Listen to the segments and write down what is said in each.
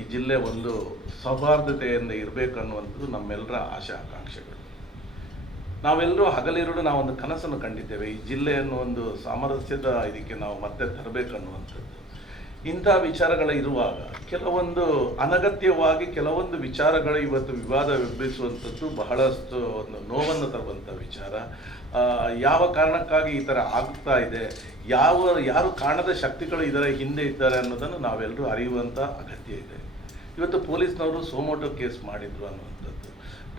ಈ ಜಿಲ್ಲೆ ಒಂದು ಸೌಹಾರ್ದತೆಯಿಂದ ಇರಬೇಕನ್ನುವಂಥದ್ದು ನಮ್ಮೆಲ್ಲರ ಆಶೆ ಆಕಾಂಕ್ಷೆಗಳು. ನಾವೆಲ್ಲರೂ ಹಗಲಿರುಳು ನಾವೊಂದು ಕನಸನ್ನು ಕಂಡಿದ್ದೇವೆ, ಈ ಜಿಲ್ಲೆಯನ್ನು ಒಂದು ಸಾಮರಸ್ಯದ ಇದಕ್ಕೆ ನಾವು ಮತ್ತೆ ತರಬೇಕನ್ನುವಂಥದ್ದು. ಇಂಥ ವಿಚಾರಗಳು ಇರುವಾಗ ಕೆಲವೊಂದು ಅನಗತ್ಯವಾಗಿ ಕೆಲವೊಂದು ವಿಚಾರಗಳು ಇವತ್ತು ವಿವಾದ ಎಬ್ಬಿಸುವಂಥದ್ದು ಬಹಳಷ್ಟು ಒಂದು ನೋವನ್ನು ತರುವಂಥ ವಿಚಾರ. ಯಾವ ಕಾರಣಕ್ಕಾಗಿ ಈ ಥರ ಆಗ್ತಾ ಇದೆ, ಯಾರು ಕಾಣದ ಶಕ್ತಿಗಳು ಇದರ ಹಿಂದೆ ಇದ್ದಾರೆ ಅನ್ನೋದನ್ನು ನಾವೆಲ್ಲರೂ ಅರಿಯುವಂಥ ಅಗತ್ಯ ಇದೆ. ಇವತ್ತು ಪೊಲೀಸ್ನವರು ಸೋಮೋಟೋ ಕೇಸ್ ಮಾಡಿದ್ರು ಅನ್ನುವಂಥದ್ದು.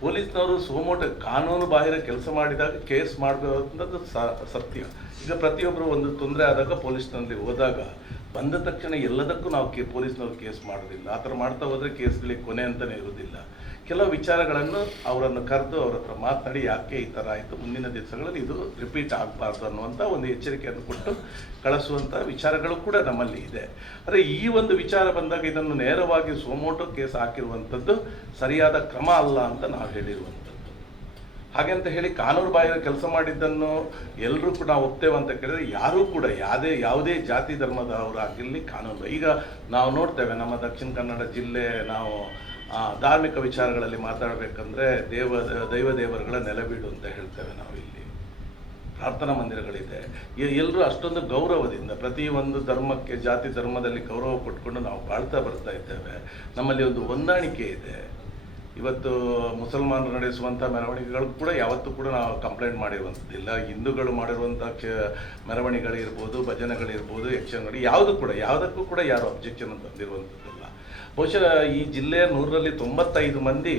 ಪೊಲೀಸ್ನವರು ಸೋಮೋಟೋ ಕಾನೂನು ಬಾಹಿರ ಕೆಲಸ ಮಾಡಿದಾಗ ಕೇಸ್ ಮಾಡಬೇಕಂಥದ್ದು ಸತ್ಯ. ಈಗ ಪ್ರತಿಯೊಬ್ಬರು ಒಂದು ತೊಂದರೆ ಆದಾಗ ಪೊಲೀಸ್ನಲ್ಲಿ ಹೋದಾಗ ಬಂದ ತಕ್ಷಣ ಎಲ್ಲದಕ್ಕೂ ನಾವು ಪೊಲೀಸ್ನವ್ರು ಕೇಸ್ ಮಾಡೋದಿಲ್ಲ. ಆ ಥರ ಮಾಡ್ತಾ ಹೋದರೆ ಕೇಸ್ಗಳಿಗೆ ಕೊನೆ ಅಂತಲೇ ಇರೋದಿಲ್ಲ. ಕೆಲವು ವಿಚಾರಗಳನ್ನು ಅವರನ್ನು ಕರೆದು ಅವ್ರ ಹತ್ರ ಮಾತನಾಡಿ ಯಾಕೆ ಈ ಥರ ಆಯಿತು, ಮುಂದಿನ ದಿವಸಗಳಲ್ಲಿ ಇದು ರಿಪೀಟ್ ಆಗಬಾರ್ದು ಅನ್ನುವಂಥ ಒಂದು ಎಚ್ಚರಿಕೆಯನ್ನು ಕೊಟ್ಟು ಕಳಿಸುವಂಥ ವಿಚಾರಗಳು ಕೂಡ ನಮ್ಮಲ್ಲಿ ಇದೆ. ಆದರೆ ಈ ಒಂದು ವಿಚಾರ ಬಂದಾಗ ಇದನ್ನು ನೇರವಾಗಿ ಸೋಮೋಟೋ ಕೇಸ್ ಹಾಕಿರುವಂಥದ್ದು ಸರಿಯಾದ ಕ್ರಮ ಅಲ್ಲ ಅಂತ ನಾವು ಹೇಳಿರುವಂಥದ್ದು. ಹಾಗೆ ಅಂತ ಹೇಳಿ ಕಾನೂನು ಬಾಹಿರ ಕೆಲಸ ಮಾಡಿದ್ದನ್ನು ಎಲ್ಲರೂ ಕೂಡ ನಾವು ಒಪ್ತೇವೆ ಅಂತ ಕೇಳಿದ್ರೆ ಯಾರೂ ಕೂಡ ಯಾವುದೇ ಜಾತಿ ಧರ್ಮದವರಾಗಿರಲಿ ಕಾನೂನು. ಈಗ ನಾವು ನೋಡ್ತೇವೆ ನಮ್ಮ ದಕ್ಷಿಣ ಕನ್ನಡ ಜಿಲ್ಲೆ, ನಾವು ಧಾರ್ಮಿಕ ವಿಚಾರಗಳಲ್ಲಿ ಮಾತಾಡಬೇಕಂದ್ರೆ ದೈವ ದೇವರುಗಳ ನೆಲೆಬೀಡು ಅಂತ ಹೇಳ್ತೇವೆ. ನಾವು ಇಲ್ಲಿ ಪ್ರಾರ್ಥನಾ ಮಂದಿರಗಳಿದೆ, ಎಲ್ಲರೂ ಅಷ್ಟೊಂದು ಗೌರವದಿಂದ ಪ್ರತಿಯೊಂದು ಧರ್ಮಕ್ಕೆ ಜಾತಿ ಧರ್ಮದಲ್ಲಿ ಗೌರವ ಕೊಟ್ಕೊಂಡು ನಾವು ಬಾಳ್ತಾ ಬರ್ತಾ ಇದ್ದೇವೆ. ನಮ್ಮಲ್ಲಿ ಒಂದು ಹೊಂದಾಣಿಕೆ ಇದೆ. ಇವತ್ತು ಮುಸಲ್ಮಾನರು ನಡೆಸುವಂಥ ಮೆರವಣಿಗೆಗಳು ಕೂಡ ಯಾವತ್ತೂ ಕೂಡ ನಾವು ಕಂಪ್ಲೇಂಟ್ ಮಾಡಿರುವಂಥದ್ದಿಲ್ಲ. ಹಿಂದೂಗಳು ಮಾಡಿರುವಂಥ ಮೆರವಣಿಗೆಗಳಿರ್ಬೋದು, ಭಜನೆಗಳಿರ್ಬೋದು, ಯಕ್ಷಗಾನಗಳು ಯಾವುದಕ್ಕೂ ಕೂಡ ಯಾರು ಅಬ್ಜೆಕ್ಷನ್ ತಂದಿರುವಂಥದ್ದಿಲ್ಲ. ಬಹುಶಃ ಈ ಜಿಲ್ಲೆಯ 100ರಲ್ಲಿ 95 ಮಂದಿ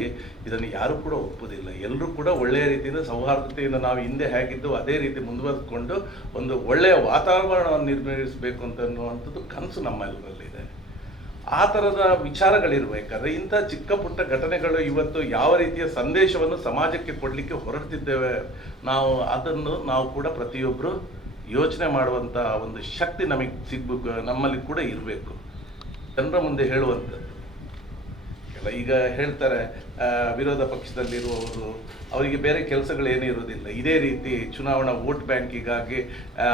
ಇದನ್ನು ಯಾರೂ ಕೂಡ ಒಪ್ಪುವುದಿಲ್ಲ. ಎಲ್ಲರೂ ಕೂಡ ಒಳ್ಳೆಯ ರೀತಿಯಿಂದ ಸೌಹಾರ್ದತೆಯಿಂದ ನಾವು ಹಿಂದೆ ಹೇಗಿದ್ದು ಅದೇ ರೀತಿ ಮುಂದುವರೆದುಕೊಂಡು ಒಂದು ಒಳ್ಳೆಯ ವಾತಾವರಣವನ್ನು ನಿರ್ಮಿಸಬೇಕು ಅಂತನ್ನುವಂಥದ್ದು ಕನಸು ನಮ್ಮೆಲ್ಲರಲ್ಲಿದೆ. ಆ ಥರದ ವಿಚಾರಗಳಿರಬೇಕಾದ್ರೆ ಇಂಥ ಚಿಕ್ಕ ಪುಟ್ಟ ಘಟನೆಗಳು ಇವತ್ತು ಯಾವ ರೀತಿಯ ಸಂದೇಶವನ್ನು ಸಮಾಜಕ್ಕೆ ಕೊಡಲಿಕ್ಕೆ ಹೊರಡ್ತಿದ್ದೇವೆ ಅದನ್ನು ನಾವು ಕೂಡ ಪ್ರತಿಯೊಬ್ಬರು ಯೋಚನೆ ಮಾಡುವಂಥ ಒಂದು ಶಕ್ತಿ ನಮಗೆ ಸಿಗಬೇಕು, ನಮ್ಮಲ್ಲಿ ಕೂಡ ಇರಬೇಕು. ಜನರ ಮುಂದೆ ಹೇಳುವಂಥದ್ದು. ಈಗ ಹೇಳ್ತಾರೆ ವಿರೋಧ ಪಕ್ಷದಲ್ಲಿರುವವರು, ಅವರಿಗೆ ಬೇರೆ ಕೆಲಸಗಳೇನೂ ಇರೋದಿಲ್ಲ, ಇದೇ ರೀತಿ ಚುನಾವಣಾ ವೋಟ್ ಬ್ಯಾಂಕಿಗಾಗಿ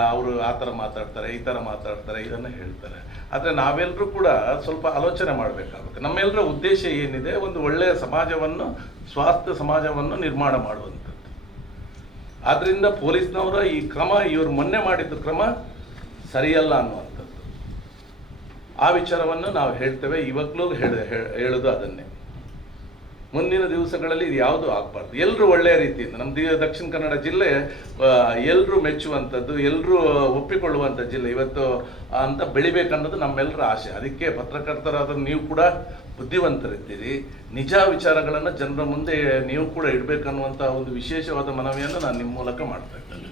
ಅವರು ಆ ಥರ ಮಾತಾಡ್ತಾರೆ, ಈ ಥರ ಮಾತಾಡ್ತಾರೆ, ಇದನ್ನು ಹೇಳ್ತಾರೆ. ಆದರೆ ನಾವೆಲ್ಲರೂ ಕೂಡ ಸ್ವಲ್ಪ ಆಲೋಚನೆ ಮಾಡಬೇಕಾಗುತ್ತೆ. ನಮ್ಮೆಲ್ಲರ ಉದ್ದೇಶ ಏನಿದೆ, ಒಂದು ಒಳ್ಳೆಯ ಸಮಾಜವನ್ನು, ಸ್ವಾಸ್ಥ್ಯ ಸಮಾಜವನ್ನು ನಿರ್ಮಾಣ ಮಾಡುವಂಥದ್ದು. ಆದ್ದರಿಂದ ಪೊಲೀಸ್ನವರ ಈ ಕ್ರಮ, ಇವರು ಮೊನ್ನೆ ಮಾಡಿದ್ದು ಕ್ರಮ ಸರಿಯಲ್ಲ ಅನ್ನುವಂಥದ್ದು ಆ ವಿಚಾರವನ್ನು ನಾವು ಹೇಳ್ತೇವೆ. ಇವಾಗಲೂ ಹೇಳೋದು ಅದನ್ನೇ. ಮುಂದಿನ ದಿವಸಗಳಲ್ಲಿ ಇದು ಯಾವುದೂ ಆಗಬಾರ್ದು. ಎಲ್ಲರೂ ಒಳ್ಳೆಯ ರೀತಿಯಿಂದ ನಮ್ಮ ದಕ್ಷಿಣ ಕನ್ನಡ ಜಿಲ್ಲೆ ಎಲ್ಲರೂ ಮೆಚ್ಚುವಂಥದ್ದು, ಎಲ್ಲರೂ ಒಪ್ಪಿಕೊಳ್ಳುವಂಥ ಜಿಲ್ಲೆ ಇವತ್ತು ಅಂತ ಬೆಳಿಬೇಕನ್ನೋದು ನಮ್ಮೆಲ್ಲರ ಆಸೆ. ಅದಕ್ಕೆ ಪತ್ರಕರ್ತರಾದ ನೀವು ಕೂಡ ಬುದ್ಧಿವಂತರಿದ್ದೀರಿ, ನಿಜ ವಿಚಾರಗಳನ್ನು ಜನರ ಮುಂದೆ ನೀವು ಕೂಡ ಇಡಬೇಕನ್ನುವಂಥ ಒಂದು ವಿಶೇಷವಾದ ಮನವಿಯನ್ನು ನಾನು ನಿಮ್ಮ ಮೂಲಕ ಮಾಡ್ತಾ ಇದ್ದೇನೆ.